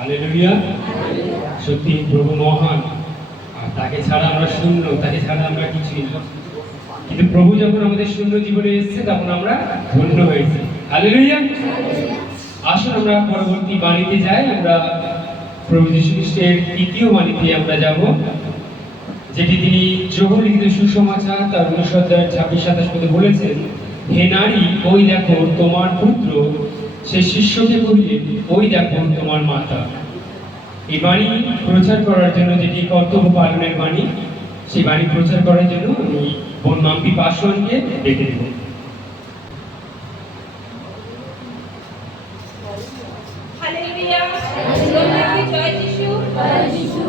Hallelujah. সত্যি প্রভু মহান, আর তাকে ছাড়া আমরা শূন্য, তাকে ছাড়া আমরা কিছুই না। কিন্তু প্রভু যখন আমাদের শূন্য জীবনে এসেছে তখন আমরা ধন্য হয়েছি। হালেলুয়া। আসুন আমরা পরবর্তী বাণীতে যাই। আমরা প্রভু যীশু খ্রিস্টের তৃতীয় বাণীতে আমরা যাব, যেটি তিনি যোহন লিখিত সুসমাচার তার 19 অধ্যায় 26-27 পদে বলেছেন, হে নারী, ওই দেখো তোমার পুত্র। সে শিষ্যকে কহিলেন, ওই দেখো তোমার মাতা। এই বাণী প্রচার করার জন্য, যেটি কর্তব্য পালনের বাণী, সেই বাণী প্রচার করার জন্য আমি বোন মাম্পি পাশওয়ানকে ডেকে দেব। হালেলুয়া। জয় যিশু।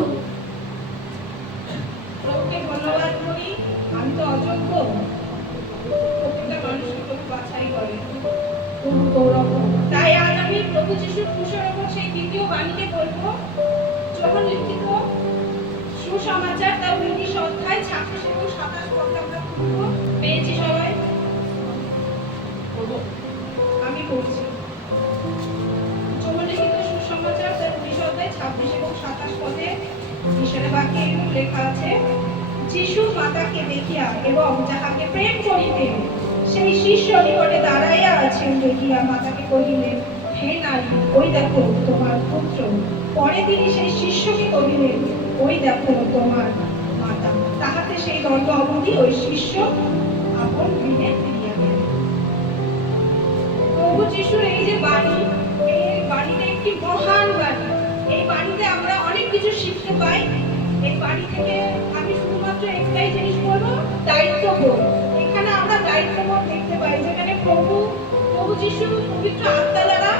প্রভুকে ধন্যবাদ করি। আমি তো অযোগ্য, প্রত্যেকটা মানুষকে প্রভু বাছাই করে, প্রভু গৌরব। তাই আজ আমি প্রভু যিশুর ক্রুশের ওপর সেই দ্বিতীয় বাণীকে বলবো। যোহন লিখিত সুসমাচার তার 19 অধ্যায় 26 এবং 27 পদ আমরা খুলবো। পেয়েছি সবাই? আমি পড়ছি। যোহন লিখিত সুসমাচার তার 19 অধ্যায় 26 এবং 27 পদে ঈশ্বরের বাক্যে এরূপ লেখা আছে, যিশু মাতাকে দেখিয়া এবং যাহাকে প্রেম করিতেন সেই শিষ্য নিকটে দাঁড়াইয়া আছেন দেখিয়া মাতাকে কহিলেন, হে নারী, ওই দেখো তোমার পুত্র। পরে তিনি সেই শিষ্যকে কহিলেন, ওই দেখো তোমার মাতা। তাহাতে সেই দণ্ড অবধি ওই শিষ্য আপন গৃহে ফিরিয়া গেলেন। প্রভু যিশুর এই যে বাণী, এই বাণীটা একটি মহান বাণী। এই বাণীতে আমরা অনেক কিছু শিখতে পাই। এই বাণী থেকে আমি শুধুমাত্র একটাই জিনিস বলবো, দায়িত্ববোধ। এখানে আমরা দায়িত্ববোধ দেখতে পাই, যেখানে প্রভু যিশু পবিত্র আত্মা দ্বারা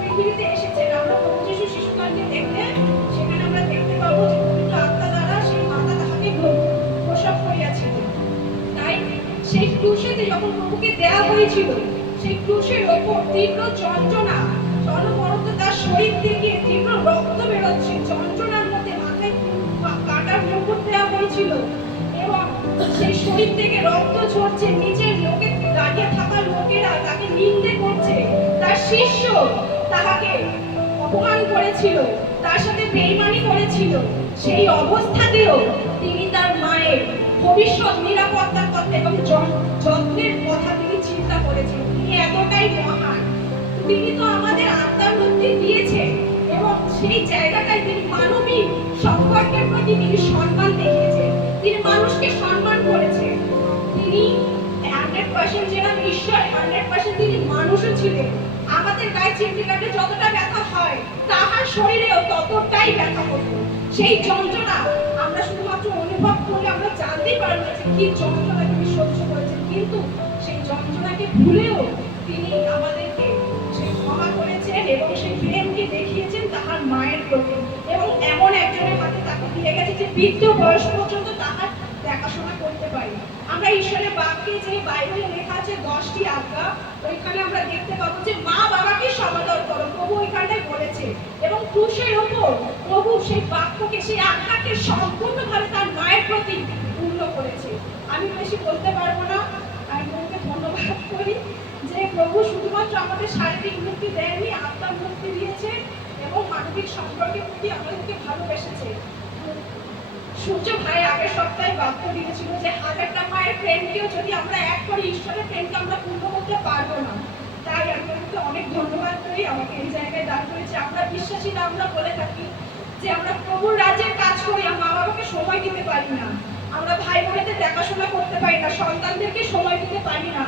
পৃথিবীতে এসেছেন। আমরা প্রভু যিশু শিশুকালকে দেখলে সেখানে আমরা দেখতে পাবো যে পবিত্র আত্মা দ্বারা সেই মাতা তাহাকে প্রসব করিয়াছিলেন। তাই সেই ক্রুশেতে যখন প্রভুকে দেয়া হয়েছিল, সেই ক্রুশের ওপর তীব্র যন্ত্রণা, অনবরত তার শরীর থেকে তীব্র রক্ত বেরোচ্ছে, যন্ত্রণার মধ্যে মাথায় কাটার মুকুট দেওয়া হয়েছিল এবং সেই শরীর থেকে রক্ত ঝরছে। নিচের লোকে দাঁড়িয়ে থাকা লোকেরা তাকে নিন্দে করছে, তার শিষ্য তাহাকে অপমান করেছিল, তার সাথে বেঈমানি করেছিল। সেই অবস্থাতেও তিনি তার মায়ের ভবিষ্যৎ নিরাপত্তার কথা এবং যত্নের কথা তিনি চিন্তা করেছেন। তিনি এতটাই মহান। তিনি তো আমাদের আত্মার মুক্তি দিয়েছেন এবং সেই জায়গাটায় তিনি মানবিক সম্পর্কের প্রতি তিনি সম্মান দেখিয়েছেন। তিনি মানুষকে সম্মান করেছেন। তিনি 100% যেরকম ঈশ্বর, 100% তিনি মানুষও ছিলেন। আমাদের গায়ে চিমটি কাটে যতটা ব্যথা হয়, তাহার শরীরেও ততটাই ব্যথা হতো। সেই যন্ত্রণা আমরা শুধুমাত্র অনুভব করলে আমরা জানতেই পারবো যে কি যন্ত্রণা তিনি সহ্য করেছেন। কিন্তু সেই যন্ত্রণাকে ভুলেও তিনি আমাদেরকে ক্ষমা করেছেন এবং সেই প্রেমকে দেখিয়েছেন তাহার মায়ের প্রতি, এবং এমন একজনের হাতে তাকে দিয়ে গেছে যে বৃদ্ধ বয়স পর্যন্ত তাহার দেখাশোনা করতে পারি। আমরা ঈশ্বরের বাক্যে যে বাইবেলে লেখা আছে 10টি আজ্ঞা, ওইখানে আমরা দেখতে পাবো যে মা বাবাকে সমাদর করো, প্রভু ওইখানটায় বলেছে। এবং ক্রুশের ওপর প্রভু সেই বাক্যকে, সেই আজ্ঞাকে সম্পূর্ণভাবে তার মায়ের প্রতি পূর্ণ করেছে। আমি বেশি বলতে পারবো না। আমি প্রভুকে ধন্যবাদ করি যে প্রভু শুধুমাত্র আমাদের শারীরিক মুক্তি দেননি, আত্মার মুক্তি দিয়েছে এবং মানবিক সম্পর্কের প্রতি আমাদেরকে ভালোবেসেছে। সূর্য ভাই আগের সপ্তাহে বাক্য দিয়েছিল যে 1000টা মায়ের প্রেমকেও যদি আমরা এক করি, ঈশ্বরের প্রেমকে আমরা পূর্ণ করতে পারবো না। তাই আমি প্রভুকে অনেক ধন্যবাদ করি, আমাকে এই জায়গায় দাঁড় করেছে। আমরা বিশ্বাসীরা আমরা বলে থাকি যে আমরা প্রভুর রাজ্যের কাজ করি, মা বাবাকে সময় দিতে পারি না, আমরা ভাই বোনেদের দেখাশোনা করতে পারি না, সন্তানদেরকে সময় দিতে পারি না।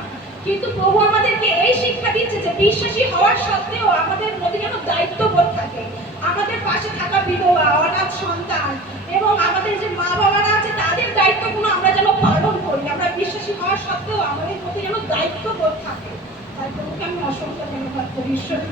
কিন্তু প্রভু আমাদেরকে এই শিক্ষা দিচ্ছে যে বিশ্বাসী হওয়ার সত্ত্বেও আমাদের মধ্যে যেন দায়িত্ববোধ থাকে। আমাদের পাশে থাকা বিধবা, অনাথ সন্তান এবং আমাদের যে মা বাবারা আছে তাদের দায়িত্বগুলো আমরা যেন পালন করি। আমরা বিশ্বাসী হওয়ার সত্ত্বেও আমাদের মধ্যে যেন দায়িত্ববোধ থাকে। তাই প্রভুকে আমি অসংখ্য ধন্যবাদ করি। ঈশ্বরের